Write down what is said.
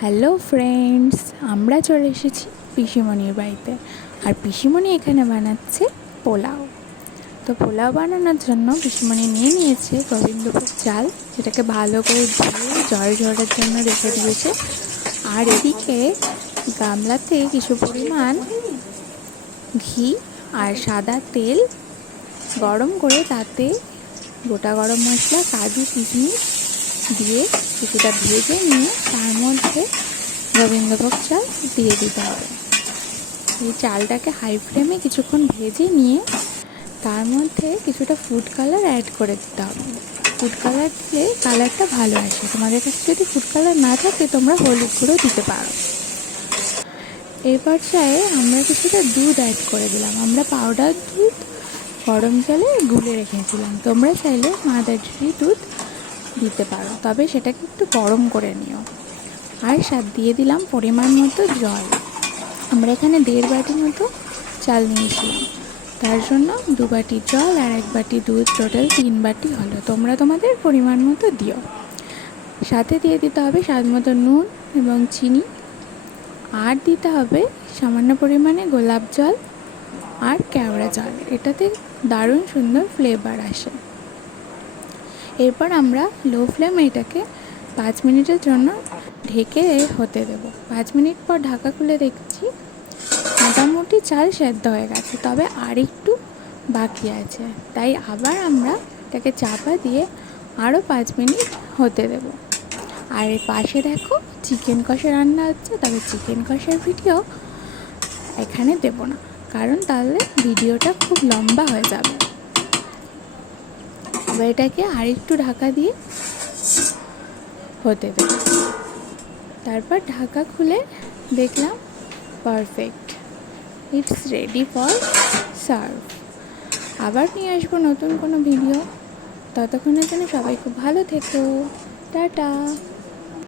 Hello friends, আমরা চলে এসেছি পিসিমণির বাড়িতে। আর পিসিমণি এখানে বানাচ্ছে পোলাও। তো পোলাও বানানোর জন্য পিসিমণি নিয়ে নিয়েছে গোবিন্দভোগ চাল, যেটাকে ভালো করে ধুয়ে জল ঝরার জন্য রেখে দিয়েছে। আর এদিকে গামলাতে কিছু পরিমাণ ঘি আর সাদা তেল গরম করে তাতে গোটা গরম মশলা, কাজু, কিশমিশ দিয়ে কিছুটা ভেজে নিয়ে তার মধ্যে গোবিন্দভোগ চাল দিয়ে দিতে হবে। এই চালটাকে হাই ফ্লেমে কিছুক্ষণ ভেজে নিয়ে তার মধ্যে কিছুটা ফুড কালার অ্যাড করে দিতে হবে। ফুড কালার দিলে কালারটা ভালো আসে। তোমাদের কাছে যদি ফুড কালার না থাকে তোমরা হলুদ গুঁড়ো দিতে পারো। এই পর্যায়ে আমরা কিছুটা দুধ অ্যাড করে দিলাম। আমরা পাউডার দুধ গরম জলে গুলে রেখেছিলাম। তোমরা চাইলে মাদারডেয়ারি দুধ দিতে পারো, তবে সেটাকে একটু গরম করে নিও। আর সাথে দিয়ে দিলাম পরিমাণ মতো জল। আমরা এখানে 1.5 বাটি মতো চাল নিয়েছিলাম, তার জন্য 2 বাটি জল আর 1 বাটি দুধ, টোটাল 3 বাটি হলো। তোমরা তোমাদের পরিমাণ মতো দিও। সাথে দিয়ে দিতে হবে স্বাদ মতো নুন এবং চিনি, আর দিতে হবে সামান্য পরিমাণে গোলাপ জল আর কেওড়া জল। এটাতে দারুণ সুন্দর ফ্লেভার আসে। এরপর আমরা লো ফ্লেমে এটাকে 5 মিনিটের জন্য ঢেকে হতে দেব। 5 মিনিট পর ঢাকা খুলে দেখছি মোটামুটি চাল সেদ্ধ হয়ে গেছে, তবে আর একটু বাকি আছে। তাই আবার আমরা এটাকে চাপা দিয়ে আরও 5 মিনিট হতে দেব। আর এর পাশে দেখো চিকেন কষা রান্না হচ্ছে, তবে চিকেন কষার ভিডিও এখানে দেব না, কারণ তাহলে ভিডিওটা খুব লম্বা হয়ে যাবে। এবার এটাকে আরেকটু ঢাকা দিয়ে হতে দেব। তারপর ঢাকা খুলে দেখলাম perfect, it's ready for serve. আবার নিয়ে আসবো নতুন কোনো ভিডিও। ততক্ষণের জন্য সবাই খুব ভালো থেকো। টাটা।